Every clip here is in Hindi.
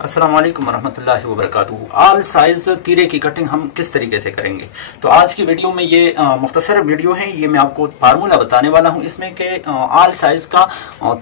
अस्सलाम वालेकुम वरहमतुल्लाहि वबरकातुहू। आल साइज तीरे की कटिंग हम किस तरीके से करेंगे। तो आज की वीडियो में ये मुख्तसर वीडियो है। ये मैं आपको फार्मूला बताने वाला हूँ इसमें कि आल साइज का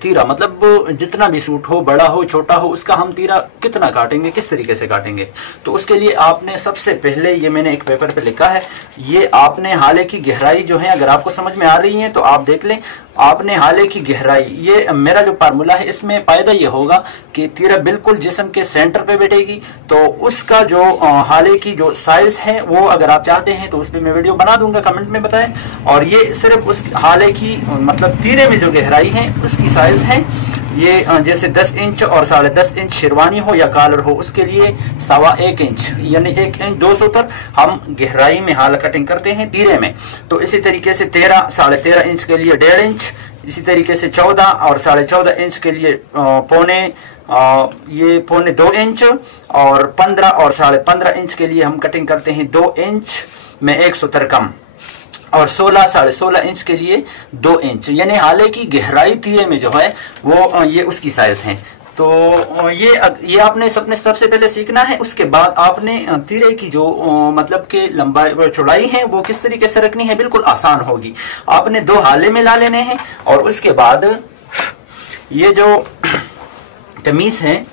तीरा मतलब जितना भी सूट हो, बड़ा हो छोटा हो, उसका हम तीरा कितना काटेंगे, किस तरीके से काटेंगे। तो उसके लिए आपने सबसे पहले ये मैंने एक पेपर पे लिखा है, ये आपने हाले की गहराई जो है अगर आपको समझ में आ रही है तो आप देख लें। आपने हाले की गहराई, ये मेरा जो फार्मूला है इसमें फायदा ये होगा कि तीरा बिल्कुल जिस्म के सेंटर पे बैठेगी। तो उसका जो हाले की जो साइज है वो अगर आप चाहते हैं तो उस पर मैं वीडियो बना दूंगा, कमेंट में बताएं। और ये सिर्फ उस हाले की मतलब तीरे में जो गहराई है उसकी साइज है। ये जैसे 10 इंच और 10.5 इंच शेरवानी हो या कॉलर हो उसके लिए 1.25 इंच यानी 1 इंच 2 सूतर हम गहराई में हाला कटिंग करते हैं तीरे में। तो इसी तरीके से 13.5 इंच के लिए 1.5 इंच, इसी तरीके से 14 और 14.5 इंच के लिए पौने 2 इंच, और 15 और 15.5 इंच के लिए हम कटिंग करते हैं 2 इंच में 1 सूतर कम, और 16 इंच के लिए 2 इंच। यानी हाले की गहराई तीरे में जो है वो ये उसकी साइज है। तो ये आपने सबसे पहले सीखना है। उसके बाद आपने तीरे की जो मतलब के लंबाई चौड़ाई है वो किस तरीके से रखनी है, बिल्कुल आसान होगी। आपने 2 हाले में ला लेने हैं और उसके बाद ये जो कमीज है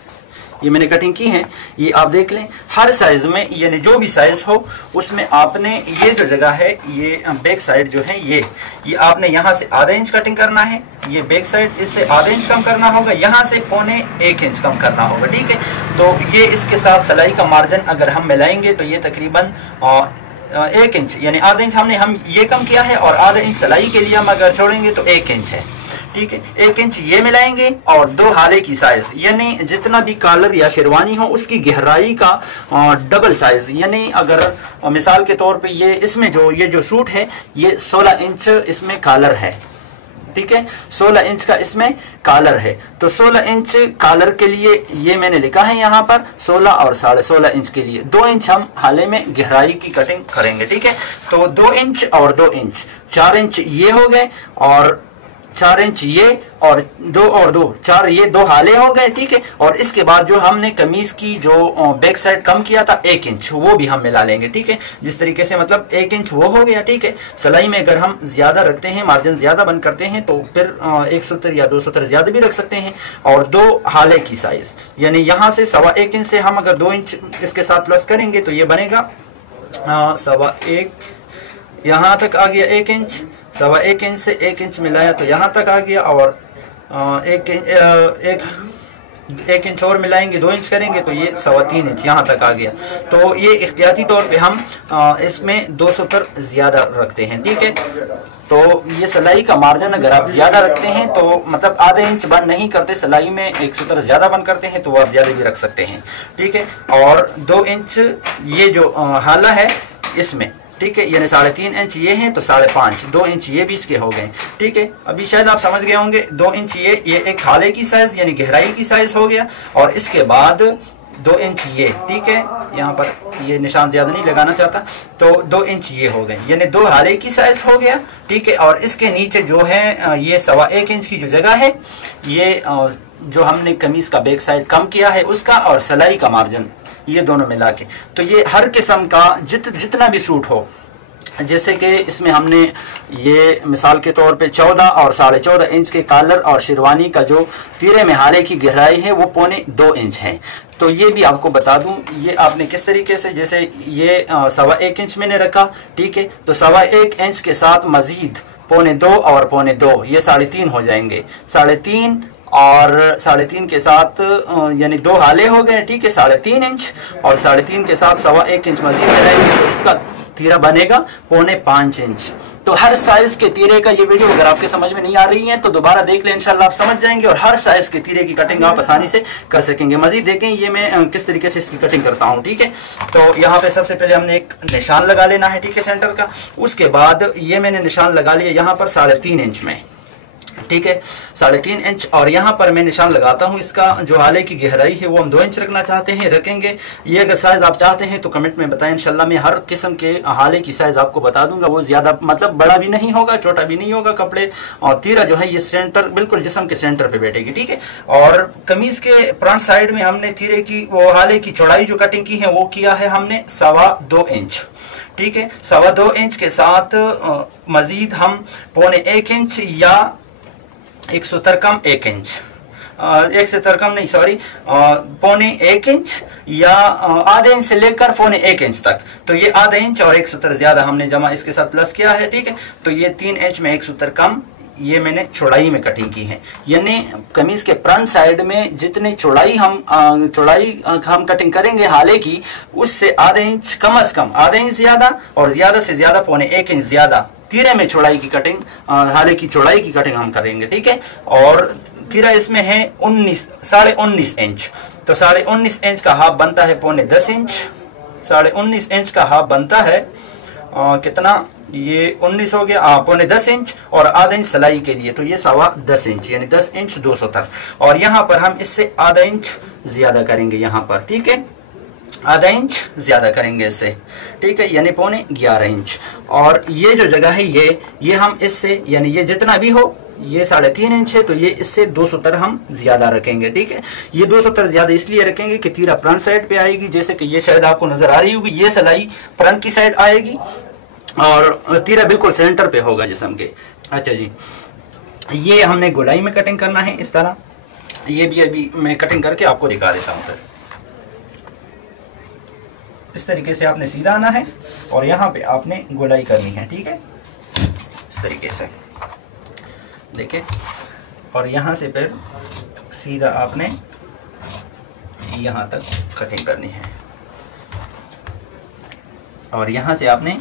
ये मैंने कटिंग की है, ये आप देख लें। हर साइज में यानी जो भी साइज हो उसमें आपने ये जो जगह है ये बैक साइड जो है ये आपने यहाँ से आधा इंच कटिंग करना है। ये बैक साइड इससे आधा इंच कम करना होगा, यहाँ से पौने 1 इंच कम करना होगा, ठीक है। तो ये इसके साथ सिलाई का मार्जिन अगर हम मिलाएंगे तो ये तकरीबन 1 इंच यानी आधा इंच हम ये कम किया है, और आधा इंच सिलाई के लिए हम अगर छोड़ेंगे तो 1 इंच है, ठीक है। 1 इंच ये मिलाएंगे और 2 हाले की साइज यानी जितना भी कॉलर या शेरवानी हो उसकी गहराई का डबल साइज। यानी अगर मिसाल के तौर पे ये इसमें ये जो सूट है ये 16 इंच इसमें कॉलर है, ठीक है। 16 इंच का इसमें कॉलर है। तो 16 इंच कॉलर के लिए ये मैंने लिखा है यहाँ पर 16 और 16.5 इंच के लिए 2 इंच हम हाले में गहराई की कटिंग करेंगे, ठीक है। तो 2 इंच और 2 इंच 4 इंच ये हो गए, और 4 इंच ये, और 2 और 2 4, ये 2 हाले हो गए, ठीक है। और इसके बाद जो हमने कमीज की जो बैक साइड कम किया था 1 इंच वो भी हम मिला लेंगे, ठीक है। जिस तरीके से मतलब 1 इंच वो हो गया, ठीक है। सिलाई में अगर हम ज्यादा रखते हैं, मार्जिन ज्यादा बंद करते हैं तो फिर 1 सूत्र या 2 सूत्र ज्यादा भी रख सकते हैं। और 2 हाले की साइज यानी यहाँ से 1.25 इंच से हम अगर 2 इंच इसके साथ प्लस करेंगे तो ये बनेगा 1.25, यहाँ तक आ गया 1 इंच, 1.25 इंच से 1 इंच मिलाया तो यहाँ तक आ गया, और 1 इंच और मिलाएंगे 2 इंच करेंगे तो ये 3.25 इंच यहाँ तक आ गया। तो ये इख्तियाती तौर पे हम इसमें 2 सूत्र ज्यादा रखते हैं, ठीक है। तो ये सिलाई का मार्जिन अगर आप ज्यादा रखते हैं तो मतलब आधे इंच बंद नहीं करते, सिलाई में 1 सूत्र ज्यादा बंद करते हैं तो वो आप ज्यादा भी रख सकते हैं, ठीक है। और 2 इंच ये जो हाला है इसमें, ठीक है, यानी 3.5 इंच ये हैं तो 5.5, 2 इंच ये बीच के हो गए, ठीक है। अभी शायद आप समझ गए होंगे। 2 इंच ये एक हाले की साइज यानी गहराई की साइज हो गया, और इसके बाद 2 इंच ये, ठीक है। यहाँ पर ये निशान ज्यादा नहीं लगाना चाहता, तो 2 इंच ये हो गए यानी 2 हाले की साइज हो गया, ठीक है। और इसके नीचे जो है ये 1.25 इंच की जो जगह है ये जो हमने कमीज का बैक साइड कम किया है उसका, और सिलाई का मार्जिन ये दोनों मिला के। तो ये हर किस्म का जितना भी सूट हो, जैसे कि इसमें हमने ये मिसाल के तौर पे 14 और 14.5 इंच के कॉलर और शेरवानी का जो तीरे में हाले की गहराई है वो पौने 2 इंच है। तो ये भी आपको बता दूं, ये आपने किस तरीके से, जैसे ये 1.25 इंच मैंने रखा, ठीक है। तो 1.25 इंच के साथ मजीद पौने 2 और पौने 2 ये 3.5 हो जाएंगे, 3.5 और 3.5 के साथ यानी 2 हाले हो गए, ठीक है, 3.5 इंच, और 3.5 के साथ 1.25 इंच मजीद मिलाएंगे तो इसका तीरा बनेगा पौने 5 इंच। तो हर साइज के तीरे का ये वीडियो अगर आपके समझ में नहीं आ रही है तो दोबारा देख लें, इंशाल्लाह आप समझ जाएंगे, और हर साइज के तीरे की कटिंग आप आसानी से कर सकेंगे। मजीद देखें ये मैं किस तरीके से इसकी कटिंग करता हूँ, ठीक है। तो यहाँ पे सबसे पहले हमने एक निशान लगा लेना है, ठीक है, सेंटर का। उसके बाद ये मैंने निशान लगा लिया यहाँ पर 3.5 इंच में, ठीक है, 3.5 इंच। और यहाँ पर मैं निशान लगाता हूँ इसका। जो हाले की गहराई है वो हम 2 इंच रखना चाहते हैं, रखेंगे। ये अगर साइज आप चाहते हैं तो कमेंट में बताएं, इंशाल्लाह मैं हर किस्म के हाले की साइज आपको बता दूंगा। वो ज्यादा मतलब बड़ा भी नहीं होगा, छोटा भी नहीं होगा कपड़े। और तीरा जो है ये सेंटर, बिल्कुल जिस्म के सेंटर पे बैठेगी, ठीक है। और कमीज के फ्रंट साइड में हमने तीरे की वो हाले की चौड़ाई जो कटिंग की है वो किया है हमने 2.25 इंच, ठीक है। 2.25 इंच के साथ मजीद हम 1.25 इंच या 170 कम 1 इंच, 170 कम नहीं सॉरी 1.25 इंच या आधे इंच से लेकर 1.25 इंच तक। तो ये आधा इंच और 170 ज्यादा हमने जमा इसके साथ प्लस किया है, ठीक है। तो ये 3 इंच में 170 कम ये मैंने चौड़ाई में कटिंग की है। यानी कमीज के फ्रंट साइड में जितनी चौड़ाई हम कटिंग करेंगे हाले की, उससे आधे इंच कम से कम आधे इंच ज्यादा और ज्यादा से ज्यादा 1.25 इंच ज्यादा तीरे में चौड़ाई की कटिंग, हाले की चौड़ाई की कटिंग हम करेंगे, ठीक है। और तीरा इसमें है 19.5 इंच। तो 19.5 इंच का हाफ बनता है 10.25 इंच। 19.5 इंच का हाफ बनता है कितना, ये 19 हो गया, 10.25 इंच। और आधा इंच सिलाई के लिए तो ये 10.25 इंच, यानी 10 इंच 270। और यहाँ पर हम इससे आधा इंच ज्यादा करेंगे यहाँ पर, ठीक है, आधा इंच ज्यादा करेंगे इससे, ठीक है, यानी 11.25 इंच। और ये जो जगह है ये हम इससे, यानी ये जितना भी हो, ये 3.5 इंच है तो ये इससे 270 हम ज्यादा रखेंगे, ठीक है। ये 270 ज्यादा इसलिए रखेंगे कि तीरा फ्रंट साइड पे आएगी, जैसे कि ये शायद आपको नजर आ रही होगी, ये सिलाई फ्रंट की साइड आएगी और तीरा बिल्कुल सेंटर पे होगा जिस्म के। अच्छा जी, ये हमने गोलाई में कटिंग करना है इस तरह। ये भी अभी मैं कटिंग करके आपको दिखा देता हूँ। फिर इस तरीके से आपने सीधा आना है और यहाँ पे आपने गोलाई करनी है, ठीक है, इस तरीके से देखिए। और यहाँ से फिर सीधा आपने यहाँ तक कटिंग करनी है और यहाँ से आपने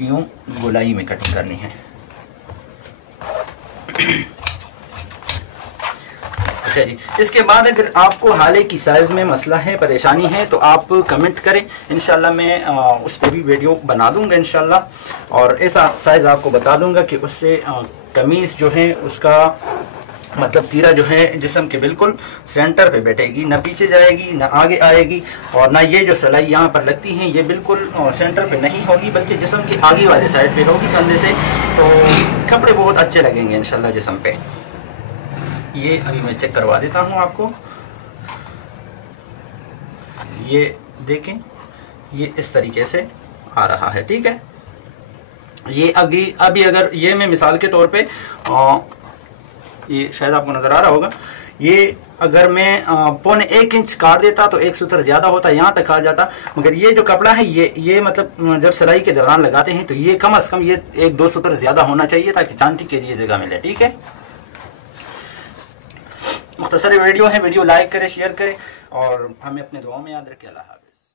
यूं गोलाई में कटिंग करनी है। अच्छा जी, इसके बाद अगर आपको हाले की साइज में मसला है, परेशानी है, तो आप कमेंट करें, इंशाल्लाह मैं उस पर भी वीडियो बना दूंगा इंशाल्लाह। और ऐसा साइज आपको बता दूंगा कि उससे कमीज जो है उसका मतलब तीरा जो है जिस्म के बिल्कुल सेंटर पे बैठेगी, ना पीछे जाएगी ना आगे आएगी। और ना ये जो सिलाई यहाँ पर लगती है ये बिल्कुल सेंटर पे नहीं होगी, बल्कि जिस्म के आगे वाले साइड पे होगी कंधे से। तो कपड़े बहुत अच्छे लगेंगे इंशाल्लाह जिस्म पे। ये अभी मैं चेक करवा देता हूँ आपको। ये देखें, ये इस तरीके से आ रहा है, ठीक है। ये अभी अगर ये मैं मिसाल के तौर पे ये शायद आपको नजर आ रहा होगा, ये अगर मैं 1.25 इंच काट देता तो 170 ज्यादा होता, यहाँ तक आ जाता। मगर ये जो कपड़ा है ये मतलब जब सिलाई के दौरान लगाते हैं तो ये कम से कम ये 1-2 ज्यादा होना चाहिए ताकि चांटी के लिए जगह मिले, ठीक है। मुख्तसर वीडियो है, वीडियो लाइक करें, शेयर करें और हमें अपने दुआओं में याद रखें। अल्लाह हाफ़िज़।